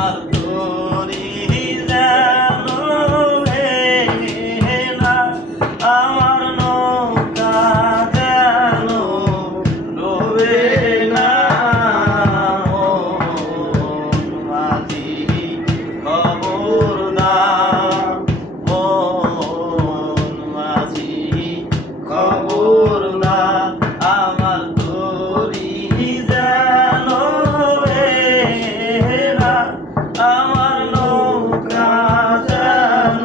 আর তোরি যেন ভেঙে না, আমার নৌকা যেন ডোবে না। ও মাঝি খবরদার, ও মাঝি খবরদার, আমার তোরি যেন ভেঙে না, আমার নৌকা যেন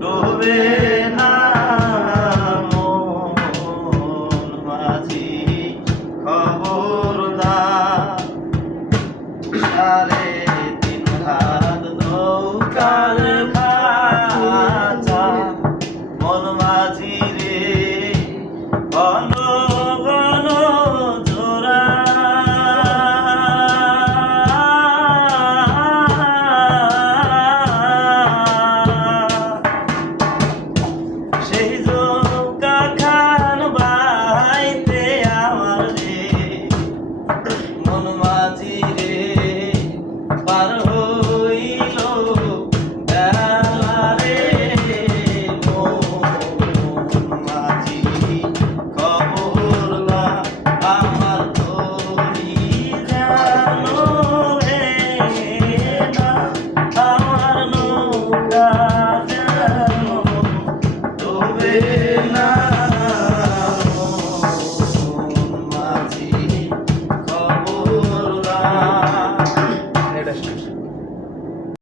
ডোবে না। মন মাঝি খবরদার, 3.5 হাত নৌকার